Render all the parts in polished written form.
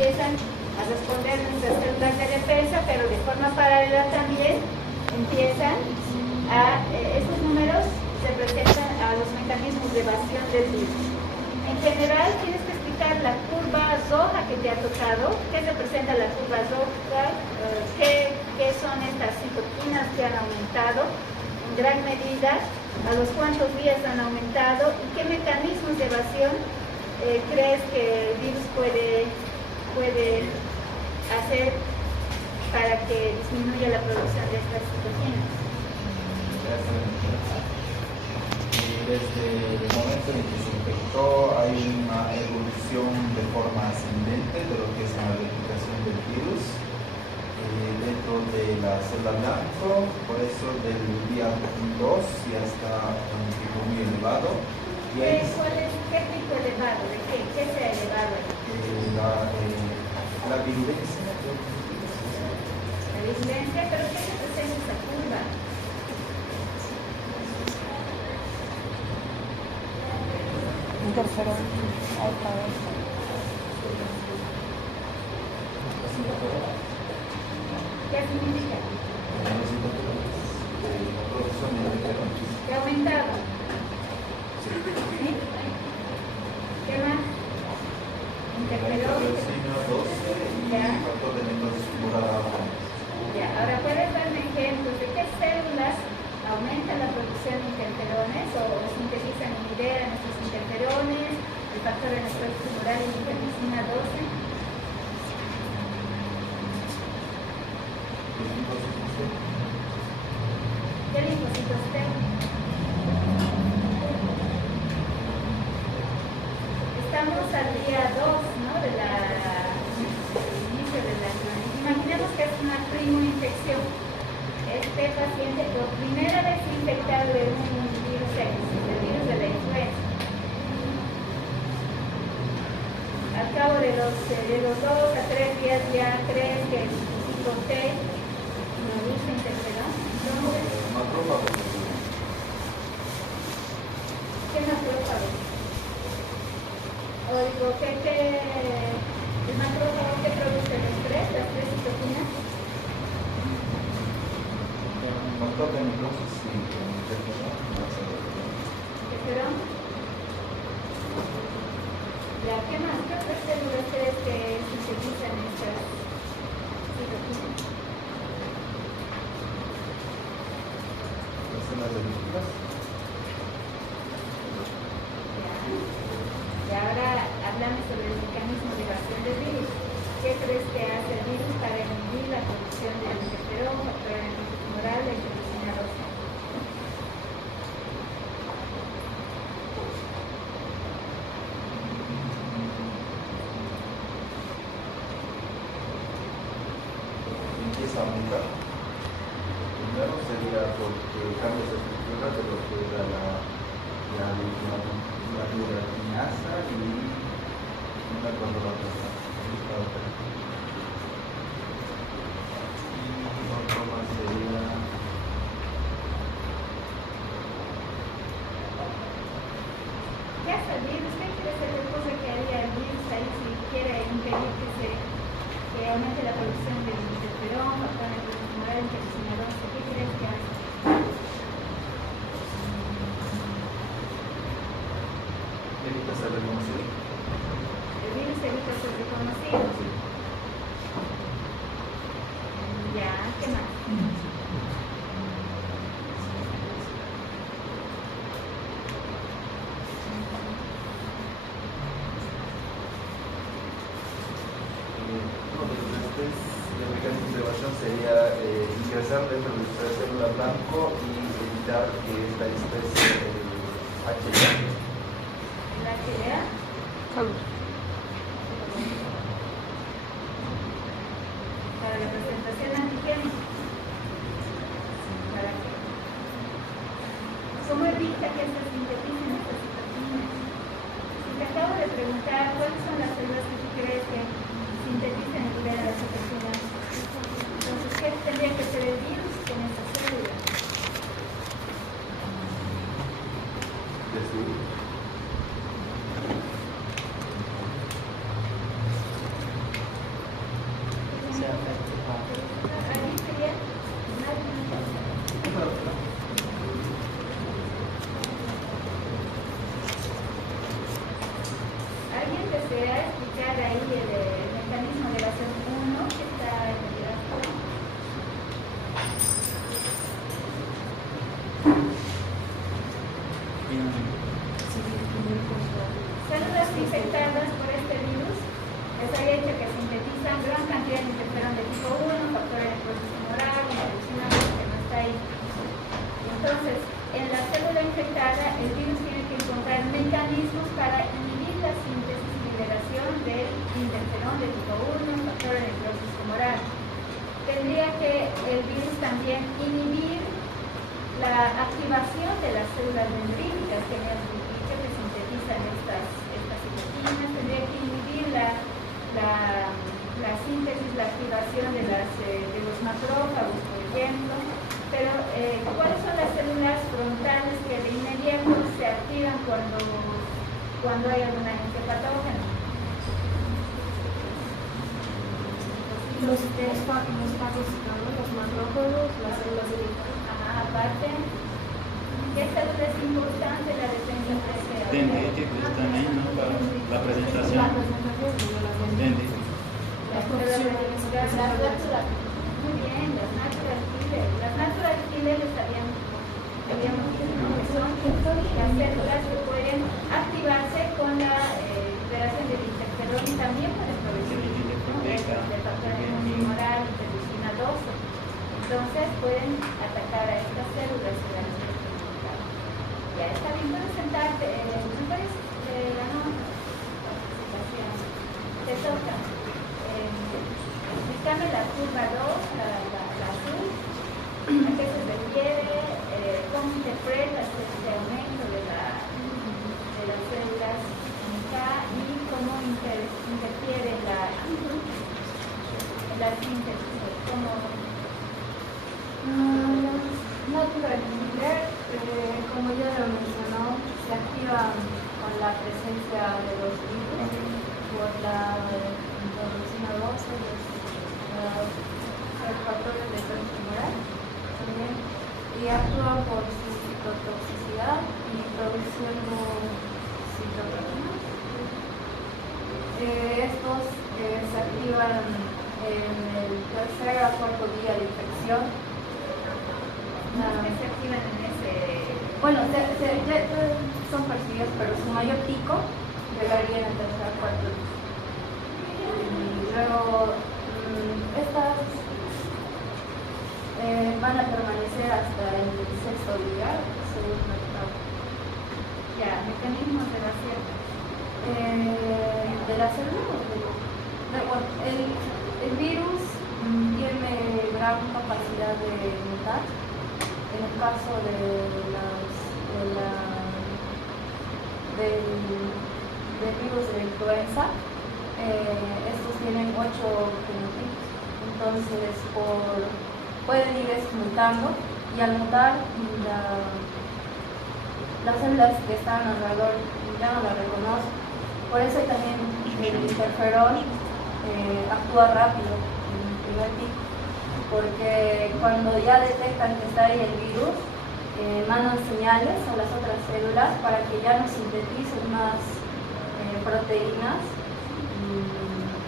empiezan a responder nuestras células de defensa, pero de forma paralela también empiezan a, estos números representan a los mecanismos de evasión del virus. En general, tienes que explicar la curva roja que te ha tocado, qué representa la curva roja, qué son estas citoquinas que han aumentado en gran medida, a los cuántos días han aumentado y qué mecanismos de evasión crees que el virus puede hacer para que disminuya la producción de estas citoquinas. Desde el momento en que se infectó hay una evolución de forma ascendente de lo que es la replicación del virus dentro de la célula blanco, por eso del día 2 ya está un pico muy elevado. ¿Qué pico elevado? ¿De qué? ¿Qué se ha elevado? La virulencia. La virulencia, pero ¿qué representa esa curva? Interferón. ¿Qué significa? ¿Qué ha aumentado? ¿Sí? ¿Qué más? Interferón. Ya, ahora puedes darme ejemplos de qué células aumentan la producción de interferones o sintetizan inhiben estos interferones, el factor de respuesta tumoral y interleucina 12. ¿Qué linfocitos T? Estamos al día 2, ¿no? Del inicio de la crónica. Imaginemos que es una primo-infección. Este paciente por primera vez infectado de un virus X, el virus de la influenza. Al cabo de los 2 a 3 días ya crees que el tipo T produce interferón. ¿Qué macrófago? O digo, ¿el macrófago qué produce? ¿Las tres citoquinas? ¿Interferón? Ya, ¿qué más? ¿Qué otras células crees que sintetizan estas citoquinas? Y ahora hablamos sobre el mecanismo de evasión del virus. ¿Qué crees que hace el virus para inhibir la producción del interferón, factor tumoral, la interleucina 12? Empieza a aumentar. Primero sería porque cambios de estructura de lo que era la hidrogenasa y una cuando la otra. Y otro más sería ¿Qué hace el virus? ¿Qué crees que es la cosa que haría el virus ahí si quiere impedir que aumente la producción del interferón, factor tumoral, interleucina 12? ¿Qué crees que hace? evita ser reconocido. El virus evita ser reconocido. Ya, ¿qué más? Uno de los mecanismos de evasión sería ingresar dentro de nuestra célula blanco y evitar que esta especie HLA. ¿El HLA? Para la presentación antigénica. ¿Para qué? ¿Cómo evita que se sinteticen estas citoquinas? Si te acabo de preguntar cuáles son las células que tú crees que sintetizan y liberan las citoquinas, entonces, ¿qué tendría que hacer el virus con esas células? Destruir. procederá a explicar ahí el mecanismo de evasión 1 que está en el gráfico. Células infectadas por este virus, les había dicho que sintetizan gran cantidad de interferón de tipo 1, factor necrosis tumoral, interleucina 2 que no está ahí. Entonces, en la célula infectada, el virus tiene que encontrar mecanismos para inhibir la síntesis y liberación del interferón de tipo 1, factor de necrosis tumoral. Tendría que el virus también inhibir la activación de las células dendríticas que me han dicho que sintetizan estas citocinas. Tendría que inhibir la síntesis, la activación de los macrófagos, por ejemplo. Pero, ¿cuáles son las células frontales que de inmediato se activan cuando hay algún agente patógeno? Los fagocitos, los macrófagos, las células de linfocitos. Ajá, aparte, ¿qué célula es importante la defensa TCA? Dendríticos también, ¿no? Para la presentación. Dendríticos. Muy bien, las natural killer. Las natural killer habíamos dicho, ¿no? Que son las células que pueden activarse con la liberación del interferón y también pueden producir de factor tumoral, interleucina 12. Entonces pueden atacar a estas células que las necesitan. Ya está bien, puedes sentarte. ¿Me puedes la participación? Te toca. Explícame la curva 2, la azul, a qué se refiere, cómo interpretas este aumento de las células K y cómo interfiere la síntesis, cómo Natural killer, como ya lo mencionó, se activa con la presencia de los virus por la interleucina 12, los factores de estrés tumoral también, y actúa por su citotoxicidad y produciendo citoquinas. Estos se activan en el tercer a cuarto día de infección. que se activan en ese... Bueno, son percibidos, pero su mayor pico llegaría en el tercer a cuarto día. Y luego estas van a permanecer hasta el sexto día, según nuestra. Ya, mecanismos de evasión. De la célula. Bueno, el virus tiene gran capacidad de mutar. En el caso del virus de la influenza, estos tienen 8 fenotipos. Entonces, pueden ir mutando y al mutar las células que están alrededor ya no la reconocen. Por eso también el interferón actúa rápido en el primer pico, porque cuando ya detectan que está ahí el virus, mandan señales a las otras células para que ya no sinteticen más proteínas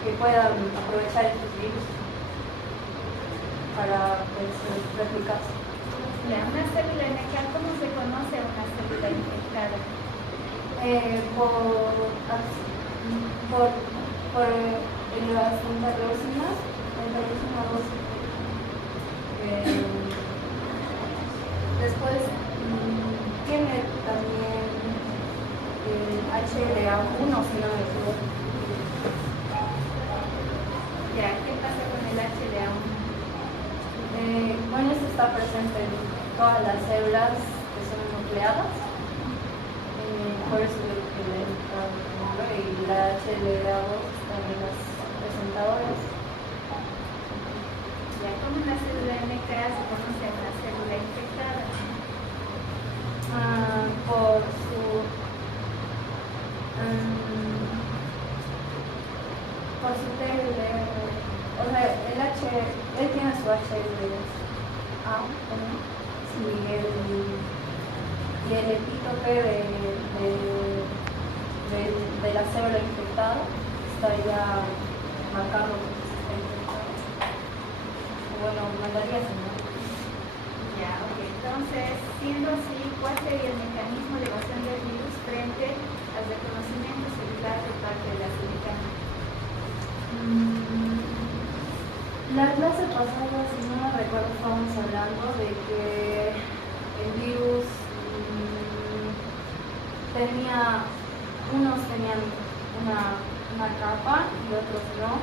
que puedan aprovechar estos virus para replicarse. Una célula NK, ¿cómo se conoce a una célula infectada? Por las interleucinas, la interleucina 12. Después tiene también el HLA1, si no me equivoco. Ya, ¿qué pasa con el HLA1? Bueno, esto está presente en todas las células que son nucleadas, por eso y la HLA2 también las presentadoras. Ya, ¿cómo una célula NK se conoce a una célula infectada? Por su TL, o sea, él tiene su HLA, y el epítope de la célula infectada estaría marcando que está infectado. Bueno, mandaría señal. Ya, ok. Entonces, siendo así, ¿cuál sería el mecanismo de evasión del virus frente al reconocimiento celular de parte de la célula? La clase pasada, si no me recuerdo, estábamos hablando de que el virus unos tenían una capa y otros no.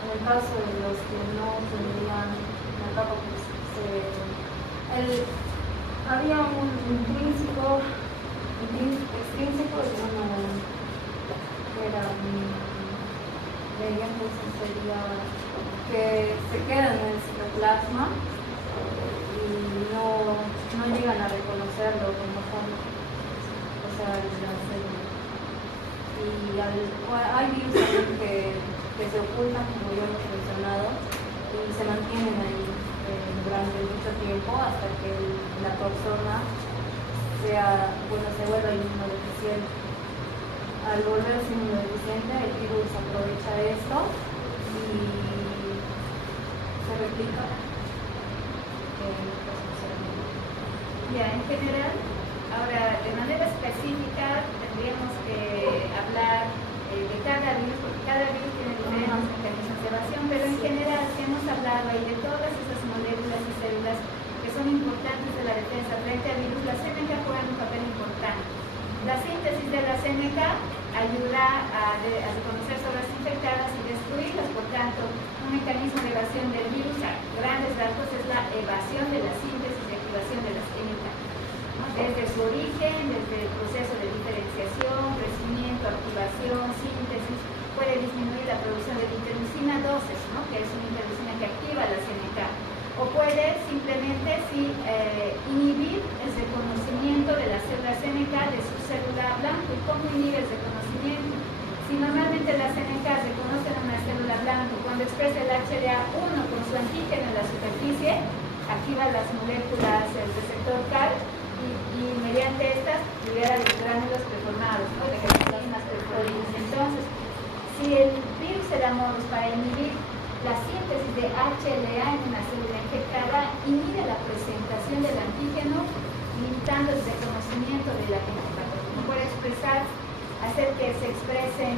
En el caso de los que no tenían una capa, pues había un extrínseco y uno que era medio, entonces sería que se quedan en el citoplasma y no llegan a reconocerlo como tal, o sea, la célula. Y hay virus también que se ocultan, como ya hemos mencionado, y se mantienen ahí durante mucho tiempo hasta que la persona se vuelva inmunodeficiente. Al volverse inmunodeficiente, el virus aprovecha esto y se replica. Ya, en general, ahora de manera específica tendríamos que hablar de cada virus, porque cada virus tiene diferentes mecanismos de evasión, pero en general si hemos hablado ahí de todas esas moléculas y células que son importantes de la defensa frente al virus, la CMK juega un papel importante. La síntesis de la CMK ayuda a reconocer células infectadas y destruirlas, por tanto, un mecanismo de evasión del virus a grandes rasgos es la evasión de la síntesis y activación de la CMK. Desde su origen, desde el proceso de diferenciación, crecimiento, activación, síntesis, puede disminuir la producción de interleucina 12, que es una interleucina que activa la CMK. O puede simplemente inhibir el reconocimiento de la célula CMK de su célula blanco. ¿Y cómo inhibe el reconocimiento? Si normalmente las CMK reconocen a una célula blanco, cuando expresa el HLA-1 con su antígeno en la superficie, activa las moléculas del receptor CAR y mediante estas libera los gránulos preformados, de las preformadas. Entonces, si el virus se da modos para inhibir la síntesis de HLA en una célula infectada, inhibe la presentación del antígeno, limitando el reconocimiento de la patología. No puede hacer que se expresen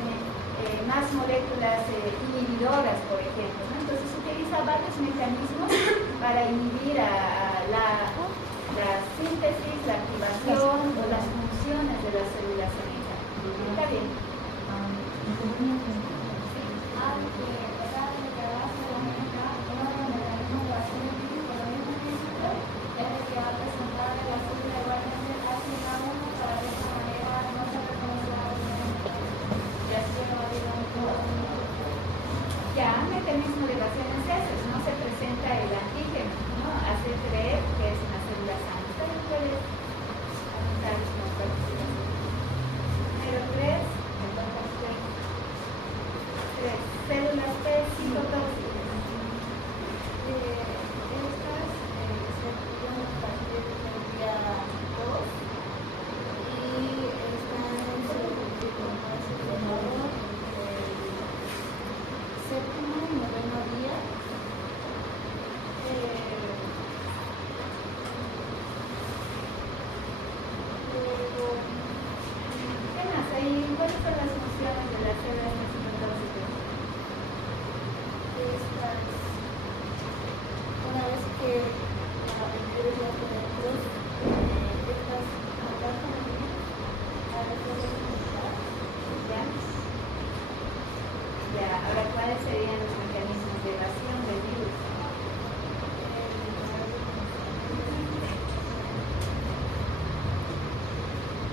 más moléculas inhibidoras, por ejemplo, ¿no? Entonces utiliza varios mecanismos para inhibir la síntesis, la activación o las funciones de las células sanitarias. ¿Está bien? Ya, un mecanismo de evasión es ese, no se presenta el antígeno, ¿no? Hace creer que es una célula sana. Usted puede apuntar los partidos. Número 3, células T citotóxicas. Estas se activan a partir del día 2 y están en su modo séptimo y noveno día. ¿Qué más? ¿Cuáles son las funciones de las células citotóxicas? Una vez que el virus ya penetró, estas atacan a las células infectadas. ¿Ya? Ya, ahora, ¿cuáles serían los mecanismos de evasión del virus?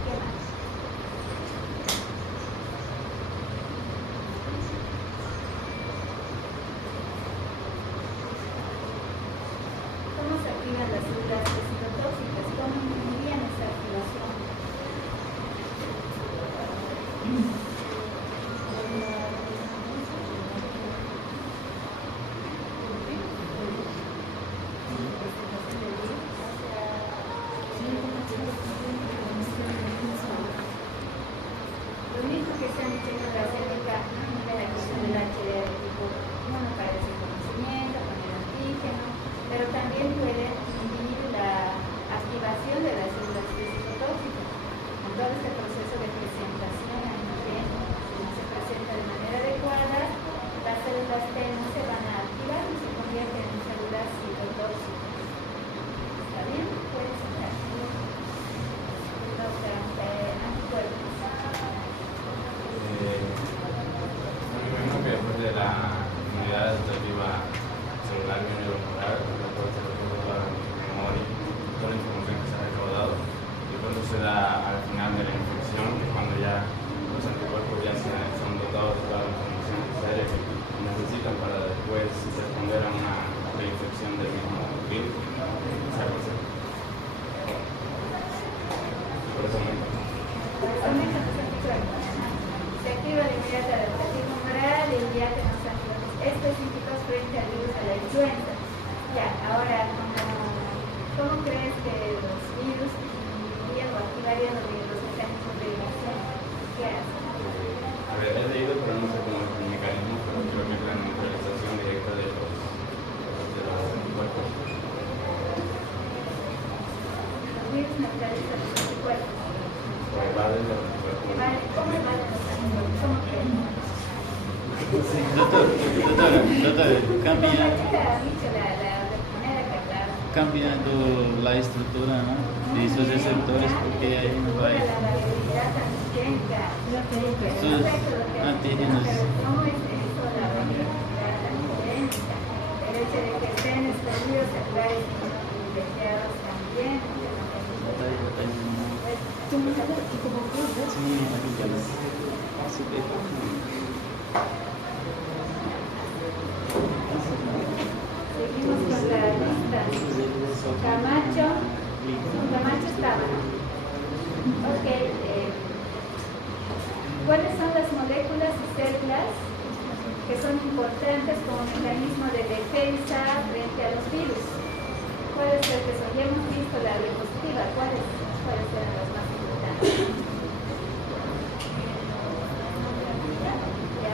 ¿Qué más? ¿Cómo se activan las células citotóxicas? ¿Cómo inhibirían esta activación? específicos frente al virus de la influenza. Ya, ahora, ¿cómo crees que los virus disminuirían o activarían los mecanismos de evasión? ¿Qué hacen? A ver, he leído, pero no sé cómo es el mecanismo, pero creo que es la neutralización directa de los anticuerpos. Los virus neutralizan los anticuerpos. O evaden los anticuerpos. ¿Cómo evaden los anticuerpos? ¿Cómo crees? Doctora, cambiando la estructura, ¿no?, de esos receptores, porque ahí no hay estos antígenos. ¿Cómo es eso la variabilidad antigénica? El hecho de que estén escondidos en lugares privilegiados también. Seguimos con la lista. Camacho estaba, ¿no? Ok. ¿Cuáles son las moléculas y células que son importantes como mecanismo de defensa frente a los virus? ¿Cuáles son que son? Ya hemos visto la diapositiva. ¿Cuáles eran las más importantes? ¿Ya?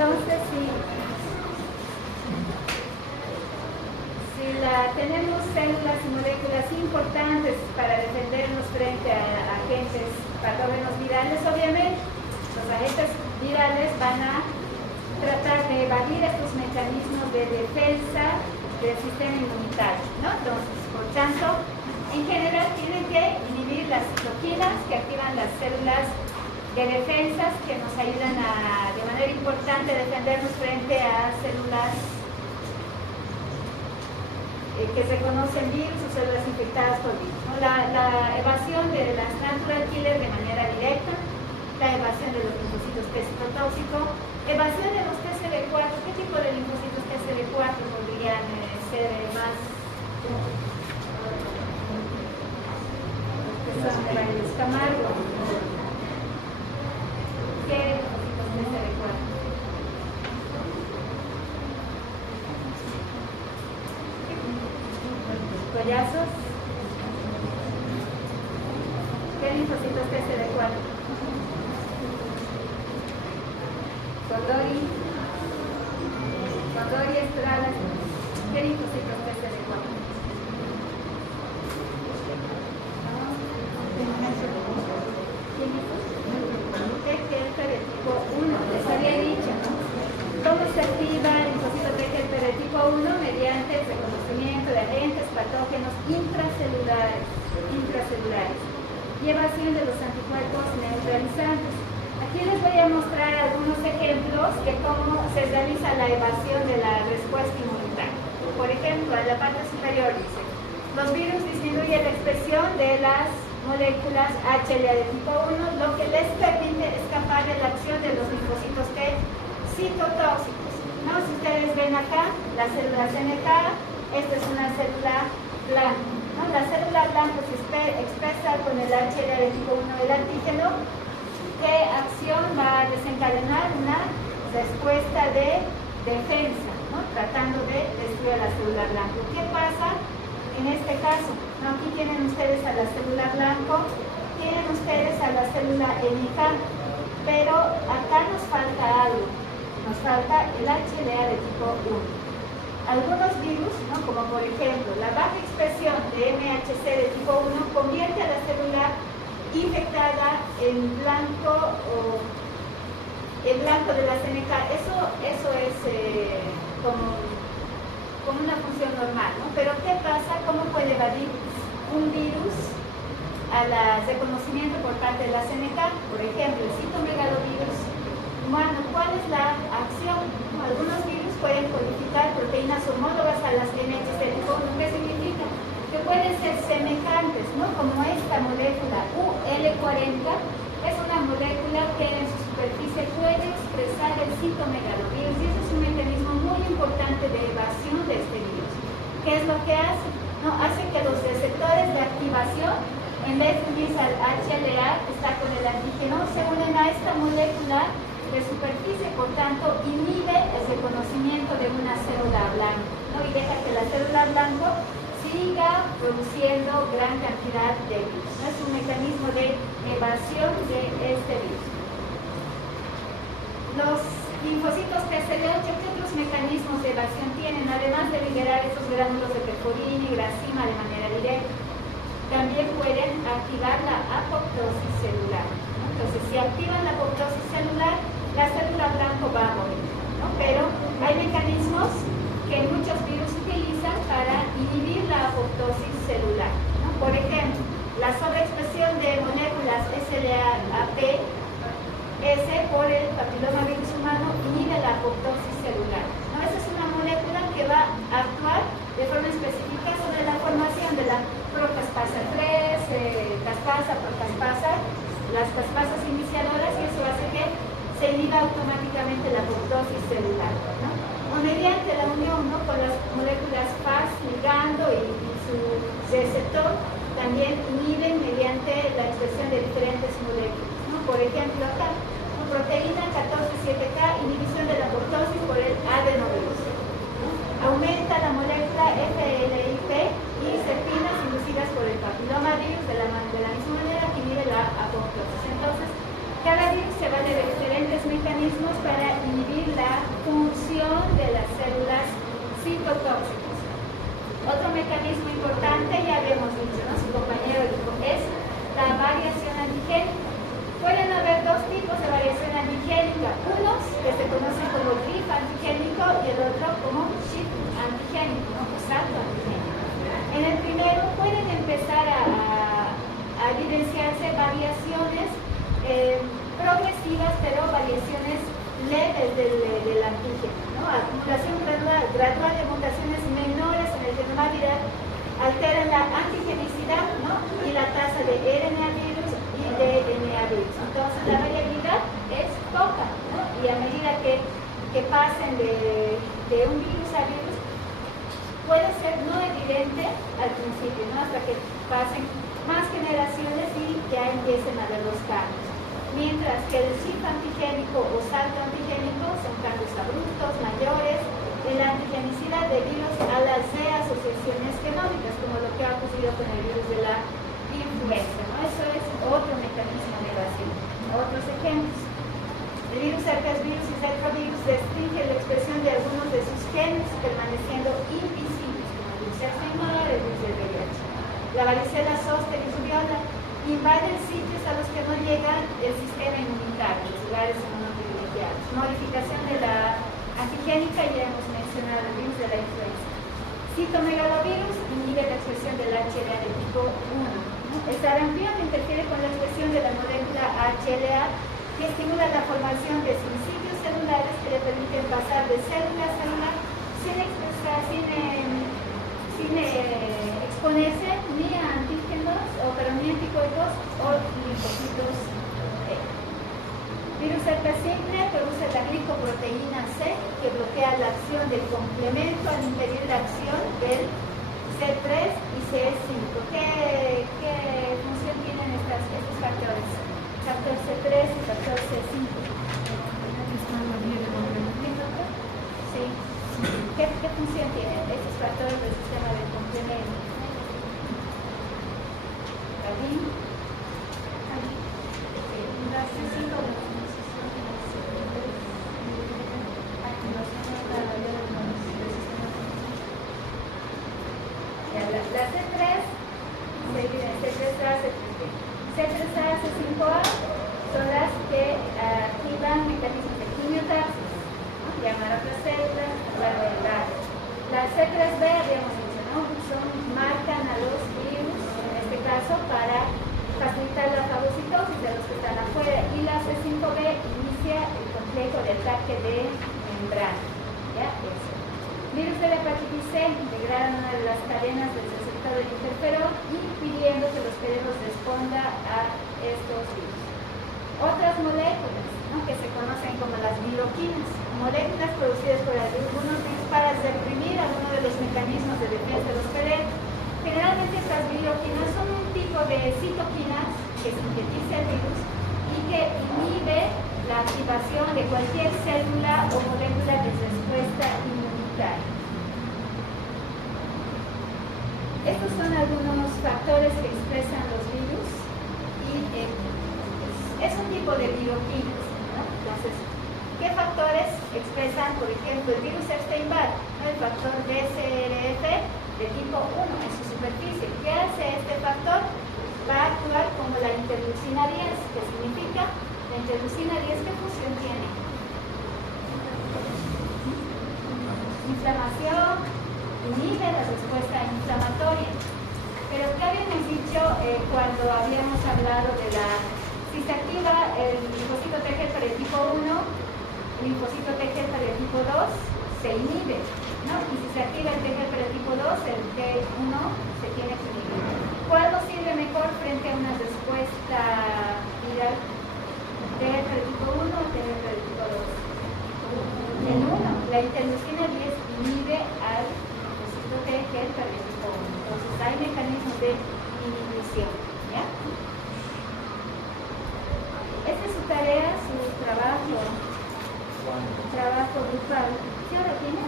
Entonces, si tenemos células y moléculas importantes para defendernos frente a agentes patógenos virales, obviamente los agentes virales van a tratar de evadir estos mecanismos de defensa del sistema inmunitario, ¿no? Entonces, por tanto, en general tienen que inhibir las citoquinas que activan las células de defensas que nos ayudan de manera importante a defendernos frente a células que reconocen virus o células infectadas por virus, ¿no? La evasión de las natural killers de manera directa, la evasión de los linfocitos T citotóxico, evasión de los TCD4. ¿Qué tipo de linfocitos TCD4 podrían ser más? Que son de Valles Camargo. ¿Qué linfocitos TCD4? ¿Collazos? ¿Qué linfocitos TCD4? Condori, Estrada. ¿Qué linfocitos TCD4? TGFR tipo 1, les había dicho, ¿no? ¿Cómo se activa el linfocito TGFR tipo 1? Mediante el reconocimiento de agentes patógenos intracelulares y evasión de los anticuerpos neutralizantes. Aquí les voy a mostrar algunos ejemplos de cómo se realiza la evasión de la respuesta inmunitaria. Por ejemplo, en la parte superior dice, los virus disminuyen la expresión de las moléculas HLA de tipo 1, lo que les permite escapar de la acción de los linfocitos T citotóxicos, ¿no? Si ustedes ven acá, la célula CNK, esta es una célula blanca, ¿no? La célula blanca se expresa con el HLA de tipo 1 del antígeno. ¿Qué acción va a desencadenar? Una respuesta de defensa, ¿no? Tratando de destruir a la célula blanca. ¿Qué pasa en este caso? ¿No? Aquí tienen ustedes a la célula blanco, tienen ustedes a la célula NK, pero acá nos falta algo. Nos falta el HLA de tipo 1. Algunos virus, ¿no? Como por ejemplo la baja expresión de MHC de tipo 1 convierte a la célula infectada en blanco o en blanco de la CNK. Eso es como una función normal, ¿no? Pero ¿qué pasa? ¿Cómo puede evadir un virus al reconocimiento por parte de la CNK. Por ejemplo, el citomegalovirus humano, ¿cuál es la acción? Algunos virus pueden codificar proteínas homólogas a las NHCN1. ¿Qué significa? Que pueden ser semejantes, ¿no? Como esta molécula UL40 es una molécula que en su superficie puede expresar el citomegalovirus, y eso es un mecanismo muy importante de evasión de este virus. ¿Qué es lo que hace? No, hace que los receptores de activación, en vez de unirse al HLA, está con el antígeno, se unen a esta molécula de superficie, por tanto, inhibe el reconocimiento de una célula blanca, ¿no? Y deja que la célula blanca siga produciendo gran cantidad de virus, ¿no? Es un mecanismo de evasión de este virus. Los linfocitos TCD8, ¿qué otros mecanismos de evasión tienen? Además de liberar estos gránulos de perforina y grasima de manera directa, también pueden activar la apoptosis celular, ¿no? Entonces, si activan la apoptosis celular, la célula blanca va a morir, ¿no? Pero hay mecanismos que muchos virus utilizan para inhibir la apoptosis celular, ¿no? Por ejemplo, la sobreexpresión de moléculas SLAP-S por el papilomavirus humano inhibe la apoptosis celular, ¿no? Esa es una molécula que va a actuar de forma específica sobre la formación de la procaspasa 3, caspasa, procaspasa, las caspasas iniciadoras, y eso hace que se inhiba automáticamente la apoptosis celular, ¿no? O mediante la unión, ¿no?, con las moléculas Fas, ligando y su receptor, también inhiben mediante la expresión de diferentes moléculas, ¿no? Por ejemplo, acá, proteína 14,7K, inhibición de la apoptosis por el adenovirus, ¿no? Aumenta la molécula FLIP y serpinas inducidas por el papilomavirus de la misma manera que inhibe la apoptosis. Entonces, cada virus se vale de diferentes mecanismos para inhibir la función de las células citotóxicas. Otro mecanismo importante, ya habíamos dicho, ¿no?, su compañero dijo, es la variación antigénica. Pueden haber dos tipos de variación antigénica, unos que se conocen como drift antigénico y el otro como shift antigénico, ¿no?, o salto antigénico. En el primero pueden empezar a evidenciarse variaciones progresivas, pero variaciones leves del antígeno, ¿no? Acumulación gradual de mutaciones menores en el genoma viral alteran la antigenicidad, ¿no?, y la tasa de RNA virus y de DNA virus. Entonces la variabilidad es poca, ¿no? Y a medida que pasen de un virus a virus, puede ser no evidente al principio, ¿no?, hasta que pasen más generaciones y ya empiecen a ver los cambios. Mientras que el shift antigénico o salto antigénico son cambios abruptos, mayores, en la antigenicidad debido a las reasociaciones genómicas, como lo que ha ocurrido con el virus de la influenza, ¿no? Eso es otro mecanismo de evasión. Otros ejemplos. El virus herpesvirus y retrovirus restringe la expresión de algunos de sus genes, permaneciendo invisibles, como el virus Alzheimer, el virus del VIH. La varicela zoster y rubiola invaden sitios a los que no llega el sistema inmunitario, los lugares inmunoprivilegiados. Modificación de la antigénica, ya hemos mencionado el virus de la influenza. Citomegalovirus inhibe la expresión del HLA de tipo 1. El sarampión interfiere con la expresión de la molécula HLA, que estimula la formación de sincidios celulares que le permiten pasar de célula a célula sin exponerse ni a antígenos pero ni anticuerpos o linfocitos T. Virus herpes simple produce la glicoproteína C, que bloquea la acción del complemento al impedir la acción del C3 y C5. ¿Qué función tienen estos factores? Factor C3 y factor C5. Sí. ¿Qué función tienen estos factores del sistema del complemento? ¿Alguien? La C5 la C3 se divide en C3A, C3A, C5A son las que activan mecanismos de quimiotaxis, ¿no?, llamar a otras células, la C3B, habíamos dicho, ¿no?, marcan a los virus, en este caso, para facilitar la fagocitosis de los que están afuera, y la C5b inicia el complejo de ataque de membrana. ¿Ya? Eso. Virus de la hepatitis C degradan una de las cadenas del receptor del interferón, impidiendo que los cerebros respondan a estos virus. Otras moléculas, ¿no?, que se conocen como las viroquinas, moléculas producidas por algunos virus para reprimir alguno de los mecanismos de defensa de los cerebros. Generalmente estas viroquinas son un tipo de citoquinas que sintetiza el virus y que inhibe la activación de cualquier célula o molécula de respuesta inmunitaria. Estos son algunos factores que expresan los virus y es un tipo de viroquinas, ¿no? Entonces, ¿qué factores expresan, por ejemplo, el virus Epstein-Barr, ¿no? El factor BCRF de tipo 1 en su superficie? ¿Qué hace este factor? Va a actuar como la interleucina 10, que significa la interleucina 10, ¿qué función tiene? Inflamación, inhibe la respuesta inflamatoria. Pero ¿qué habíamos dicho cuando habíamos hablado de la... Si se activa el linfocito T helper de tipo 1, el linfocito T helper de tipo 2 se inhibe, ¿no? Y si se activa el T helper de tipo 2, el T1 se tiene que inhibir. ¿Cuál nos sirve mejor frente a una respuesta viral? ¿T helper de tipo 1 o T helper de tipo 2? El 1, la interleucina 10 inhibe al linfocito T helper de tipo 1. Entonces hay mecanismos de inhibición, ¿ya? Esta es su tarea, su trabajo grupal. ¿Qué hora tiene?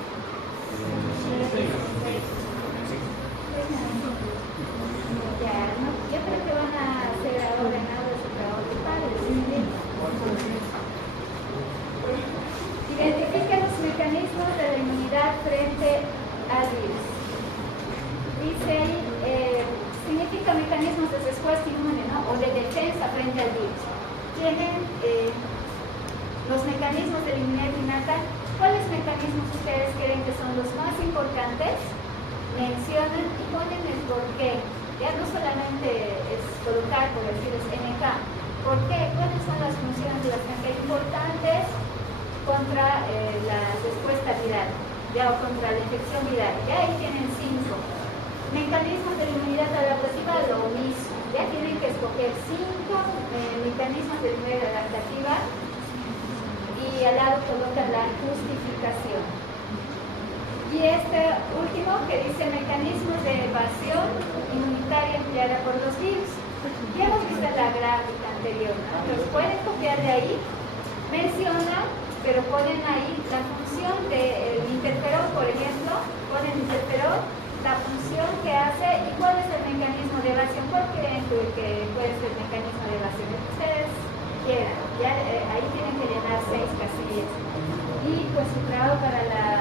Ya, no, yo creo que van a hacer ahora en algo su trabajo grupal. Identifica los mecanismos de la inmunidad frente al virus. Dice ahí, significa mecanismos de respuesta inmune, ¿no? O de defensa frente al virus. Tienen los mecanismos de la inmunidad innata. ¿Cuáles mecanismos ustedes creen que son los más importantes? Mencionan y ponen el porqué. Ya no solamente es colocar, por decir, es NK. ¿Por qué? ¿Cuáles son las funciones de las NK importantes contra la respuesta viral? Ya, o contra la infección viral. Ya ahí tienen 5. Mecanismos de la inmunidad adaptativa, lo mismo. Ya tienen que escoger 5 mecanismos de la inmunidad adaptativa y al lado colocan la justificación. Y este último que dice mecanismos de evasión inmunitaria empleada por los virus. Ya hemos visto en la gráfica anterior, ¿no? Los pueden copiar de ahí, mencionan, pero ponen ahí la función del interferón, por ejemplo, ponen interferón, la función que hace y cuál es el mecanismo de evasión. ¿Cuál creen que puede ser el mecanismo de evasión? El que ustedes quieran. Ya ahí tienen que llenar 6 casillas. Y pues su trabajo para la